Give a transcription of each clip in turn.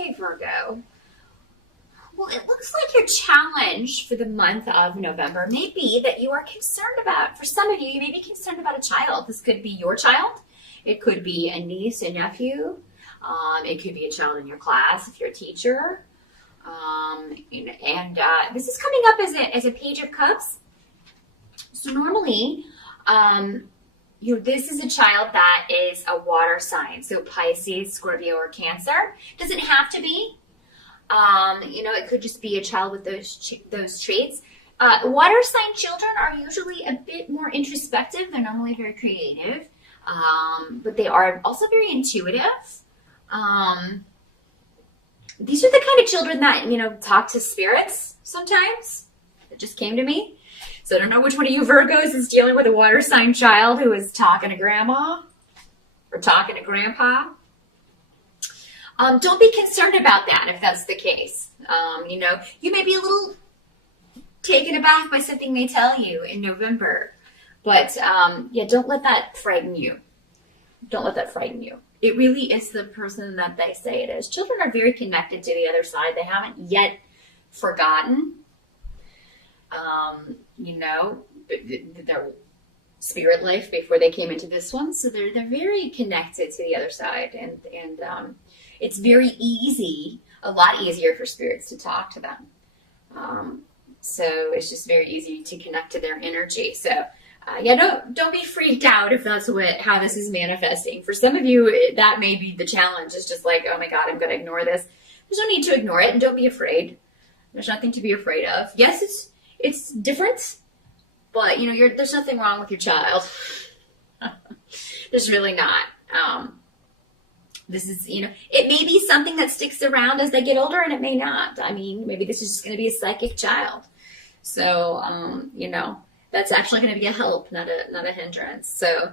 Okay, Virgo. Well, it looks like your challenge for the month of November may be that you are concerned about, for some of you, you may be concerned about a child. This could be your child. It could be a niece, a nephew. It could be a child in your class if you're a teacher. This is coming up as a Page of Cups. So normally, this is a child that is a water sign. So Pisces, Scorpio, or Cancer. Doesn't have to be. It could just be a child with those traits. Water sign children are usually a bit more introspective. They're normally very creative, but they are also very intuitive. These are the kind of children that, talk to spirits sometimes. It just came to me. So I don't know which one of you Virgos is dealing with a water sign child who is talking to grandma or talking to grandpa. Don't be concerned about that if that's the case. You may be a little taken aback by something they tell you in November. But, don't let that frighten you. Don't let that frighten you. It really is the person that they say it is. Children are very connected to the other side. They haven't yet forgotten, their spirit life before they came into this one. So they're very connected to the other side. And it's very easy, a lot easier for spirits to talk to them. So it's just very easy to connect to their energy. So don't be freaked out if that's how this is manifesting. For some of you, that may be the challenge. It's just like, oh my God, I'm going to ignore this. There's no need to ignore it, and don't be afraid. There's nothing to be afraid of. Yes, it's different, but there's nothing wrong with your child. There's really not. This is, it may be something that sticks around as they get older, and it may not. I mean, maybe this is just going to be a psychic child. So, that's actually going to be a help, not a hindrance. So,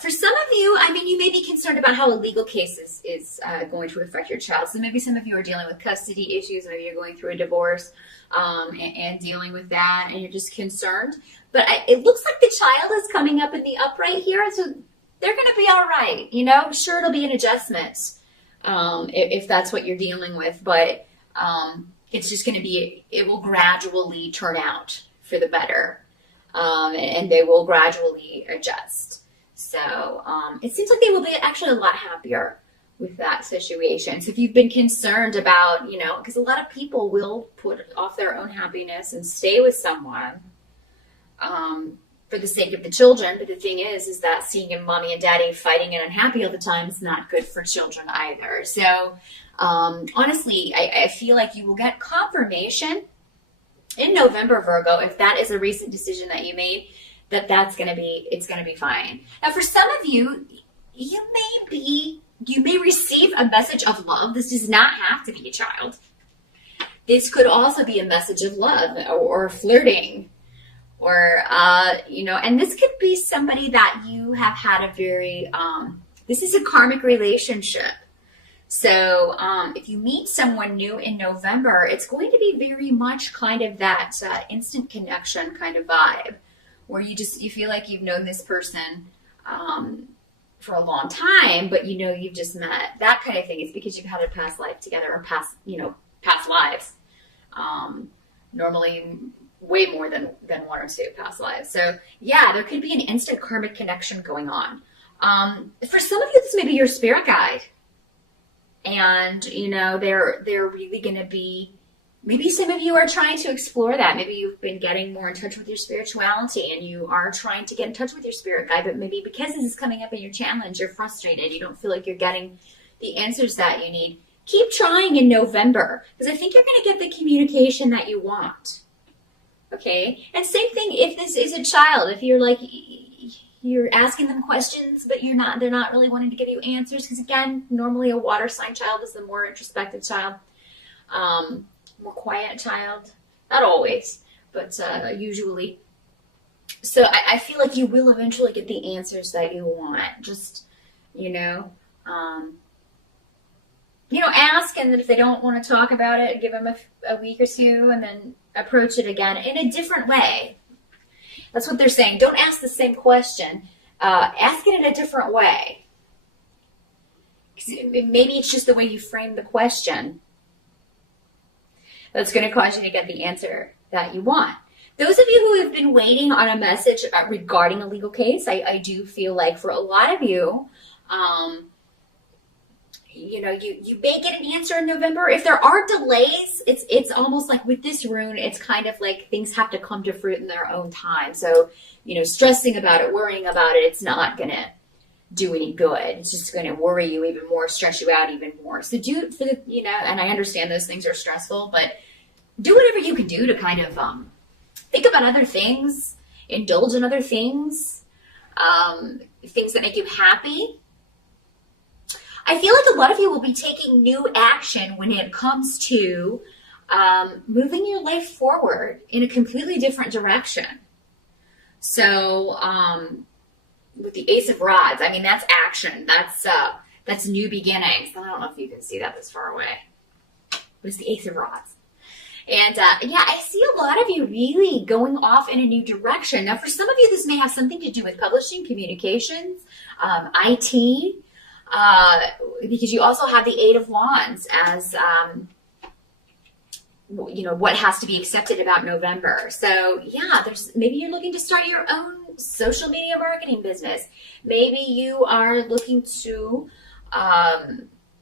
for some of you, you may be concerned about how a legal case is going to affect your child. So maybe some of you are dealing with custody issues. Maybe you're going through a divorce and dealing with that, and you're just concerned. But it looks like the child is coming up in the upright here, so they're going to be all right. Sure, it'll be an adjustment if that's what you're dealing with, but it's just going to be, it will gradually turn out for the better, and they will gradually adjust. So it seems like they will be actually a lot happier with that situation. So if you've been concerned about, because a lot of people will put off their own happiness and stay with someone for the sake of the children. But the thing is that seeing your mommy and daddy fighting and unhappy all the time is not good for children either. So honestly, I feel like you will get confirmation in November, Virgo, if that is a recent decision that you made, it's going to be fine. Now, for some of you, you may receive a message of love. This does not have to be a child. This could also be a message of love or flirting, or and this could be somebody that you have had a very this is a karmic relationship. So if you meet someone new in November, it's going to be very much kind of that instant connection kind of vibe, where you feel like you've known this person for a long time, but you've just met. That kind of thing. It's because you've had a past life together, or past lives. Normally way more than one or two past lives. So yeah, there could be an instant karmic connection going on. For some of you, this may be your spirit guide. And, they're really going to be, maybe some of you are trying to explore that. Maybe you've been getting more in touch with your spirituality, and you are trying to get in touch with your spirit guide, but maybe because this is coming up in your challenge, you're frustrated. You don't feel like you're getting the answers that you need. Keep trying in November, because I think you're going to get the communication that you want. Okay? And same thing if this is a child. If you're like, you're asking them questions, but they're not really wanting to give you answers. Because again, normally a water sign child is the more introspective child, more quiet child. Not always, but usually. So I feel like you will eventually get the answers that you want. Just, ask, and then if they don't want to talk about it, give them a week or two, and then approach it again in a different way. That's what they're saying. Don't ask the same question. Ask it in a different way. Maybe it's just the way you frame the question that's going to cause you to get the answer that you want. Those of you who have been waiting on a message regarding a legal case, I do feel like for a lot of you, you may get an answer in November. If there are delays, it's almost like with this rune, it's kind of like things have to come to fruit in their own time. So, stressing about it, worrying about it, it's not going to do any good. It's just going to worry you even more, stress you out even more. So do it for the, and I understand those things are stressful, but do whatever you can do to kind of think about other things, indulge in other things, things that make you happy. I feel like a lot of you will be taking new action when it comes to moving your life forward in a completely different direction. So, with the Ace of Rods, I mean, that's action. That's new beginnings. I don't know if you can see that this far away, but it's the Ace of Rods. And I see a lot of you really going off in a new direction. Now, for some of you, this may have something to do with publishing, communications, IT, because you also have the Eight of Wands as, what has to be accepted about November. So maybe you're looking to start your own social media marketing business. Maybe you are looking to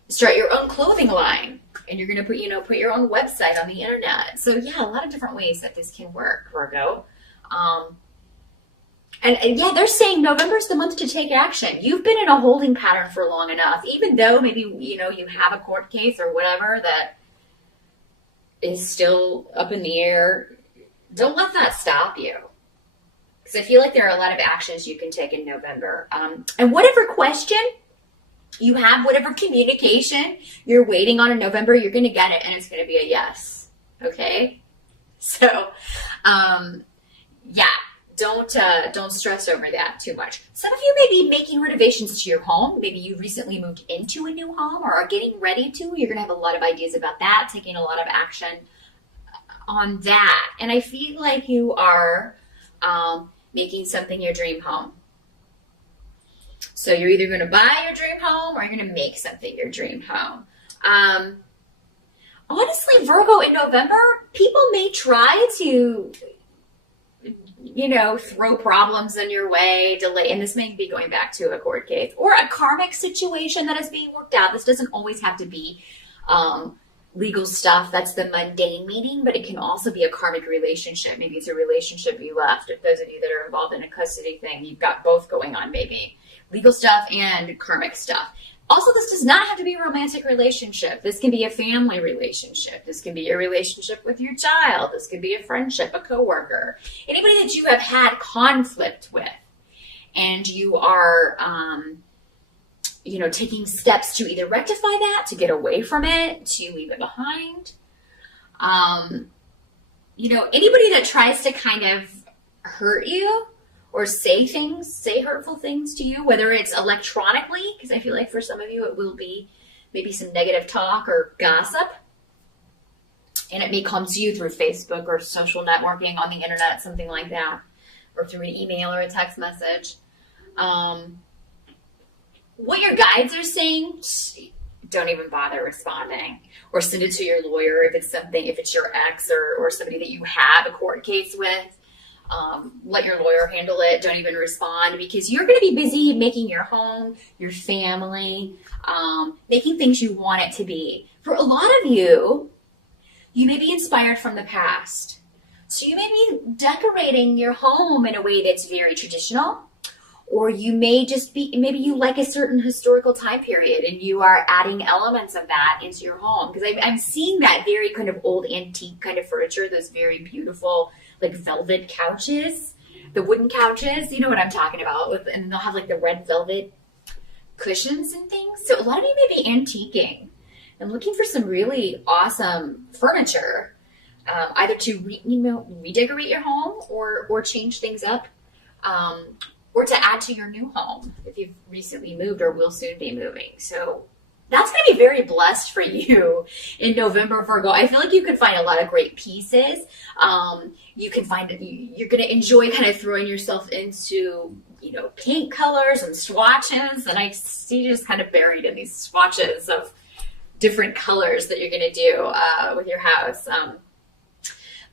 start your own clothing line, and you're going to put your own website on the internet. So a lot of different ways that this can work, Virgo. And they're saying November's the month to take action. You've been in a holding pattern for long enough, even though maybe, you have a court case or whatever that is still up in the air. Don't let that stop you. Because I feel like there are a lot of actions you can take in November. And whatever question you have, whatever communication you're waiting on in November, you're going to get it, and it's going to be a yes. Okay? So, don't stress over that too much. Some of you may be making renovations to your home. Maybe you recently moved into a new home or are getting ready to. You're going to have a lot of ideas about that, taking a lot of action on that. And I feel like you are making something your dream home. So you're either going to buy your dream home or you're going to make something your dream home. Honestly, Virgo, in November, people may try to throw problems in your way, delay, and this may be going back to a court case or a karmic situation that is being worked out. This doesn't always have to be legal stuff. That's the mundane meaning, but it can also be a karmic relationship. Maybe it's a relationship you left. If those of you that are involved in a custody thing, you've got both going on, maybe legal stuff and karmic stuff. Also, this does not have to be a romantic relationship. This can be a family relationship. This can be a relationship with your child. This could be a friendship, a coworker, anybody that you have had conflict with, and you are, taking steps to either rectify that, to get away from it, to leave it behind. Anybody that tries to kind of hurt you or say hurtful things to you, whether it's electronically, because I feel like for some of you it will be maybe some negative talk or gossip, and it may come to you through Facebook or social networking on the internet, something like that, or through an email or a text message. What your guides are saying, don't even bother responding, or send it to your lawyer if it's your ex or somebody that you have a court case with. Let your lawyer handle it. Don't even respond, because you're going to be busy making your home, your family, making things you want it to be. For a lot of you, you may be inspired from the past. So you may be decorating your home in a way that's very traditional, or you may maybe you like a certain historical time period and you are adding elements of that into your home. Because I'm seeing that very kind of old antique kind of furniture, those very beautiful like velvet couches, the wooden couches, you know what I'm talking about, and they'll have like the red velvet cushions and things. So a lot of you may be antiquing and looking for some really awesome furniture, either to redecorate your home or change things up, or to add to your new home if you've recently moved or will soon be moving. So that's going to be very blessed for you in November, Virgo. I feel like you could find a lot of great pieces. You can find you're going to enjoy kind of throwing yourself into, paint colors and swatches, and I see you just kind of buried in these swatches of different colors that you're going to do with your house.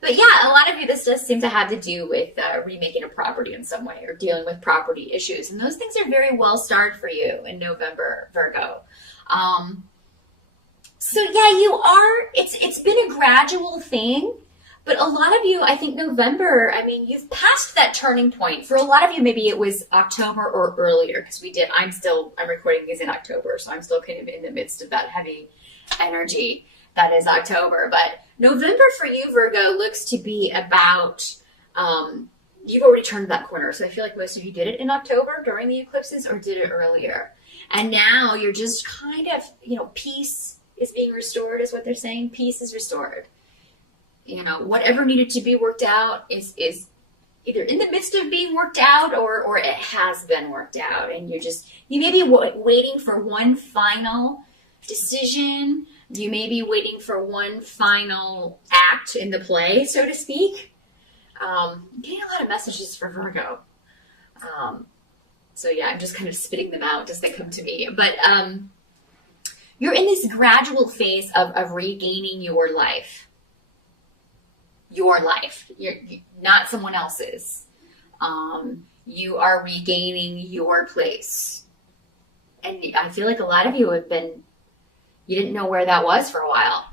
But yeah, a lot of you, this does seem to have to do with remaking a property in some way or dealing with property issues. And those things are very well starred for you in November, Virgo. So yeah, it's been a gradual thing. But a lot of you, I think November, I mean, you've passed that turning point. For a lot of you, maybe it was October or earlier, because I'm recording these in October, so I'm still kind of in the midst of that heavy energy that is October. But November for you, Virgo, looks to be about, you've already turned that corner. So I feel like most of you did it in October during the eclipses or did it earlier. And now you're just kind of, peace is being restored is what they're saying. Peace is restored. Whatever needed to be worked out is either in the midst of being worked out or it has been worked out. And you may be waiting for one final decision. You may be waiting for one final act in the play, so to speak. I'm getting a lot of messages for Virgo. So yeah, I'm just kind of spitting them out as they come to me. But you're in this gradual phase of regaining your life. Your life. You're not someone else's. You are regaining your place. And I feel like a lot of you you didn't know where that was for a while.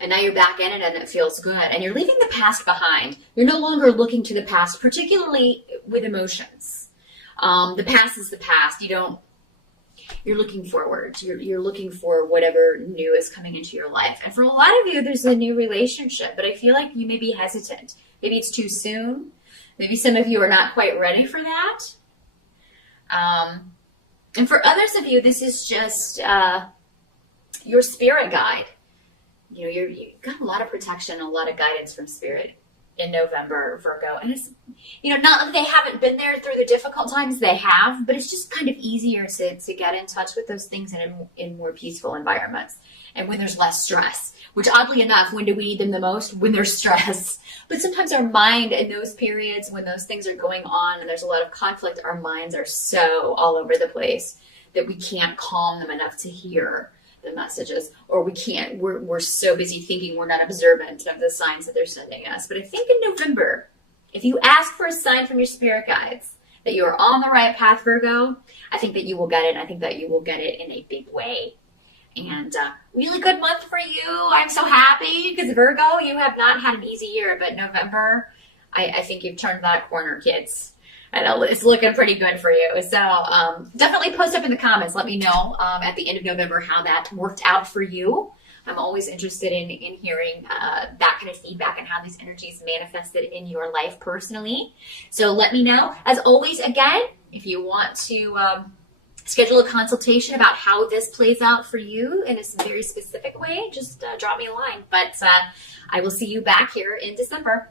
And now you're back in it and it feels good. And you're leaving the past behind. You're no longer looking to the past, particularly with emotions. The past is the past. You're looking forward. You're looking for whatever new is coming into your life. And for a lot of you, there's a new relationship, but I feel like you may be hesitant. Maybe it's too soon. Maybe some of you are not quite ready for that. And for others of you, this is just your spirit guide. You've got a lot of protection, a lot of guidance from spirit in November, Virgo. And it's, not that they haven't been there through the difficult times, they have, but it's just kind of easier to get in touch with those things in more peaceful environments. And when there's less stress, which oddly enough, when do we need them the most? When there's stress. But sometimes our mind in those periods, when those things are going on and there's a lot of conflict, our minds are so all over the place that we can't calm them enough to hear the messages, or we're so busy thinking we're not observant of the signs that they're sending us. But I think in November, if you ask for a sign from your spirit guides that you are on the right path, Virgo, I think that you will get it. And I think that you will get it in a big way. And really good month for you. I'm so happy because Virgo, you have not had an easy year, but November, I think you've turned that corner, kids. I know it's looking pretty good for you. So definitely post up in the comments. Let me know at the end of November how that worked out for you. I'm always interested in hearing that kind of feedback and how these energies manifested in your life personally. So let me know. As always, again, if you want to schedule a consultation about how this plays out for you in a very specific way, just drop me a line. But I will see you back here in December.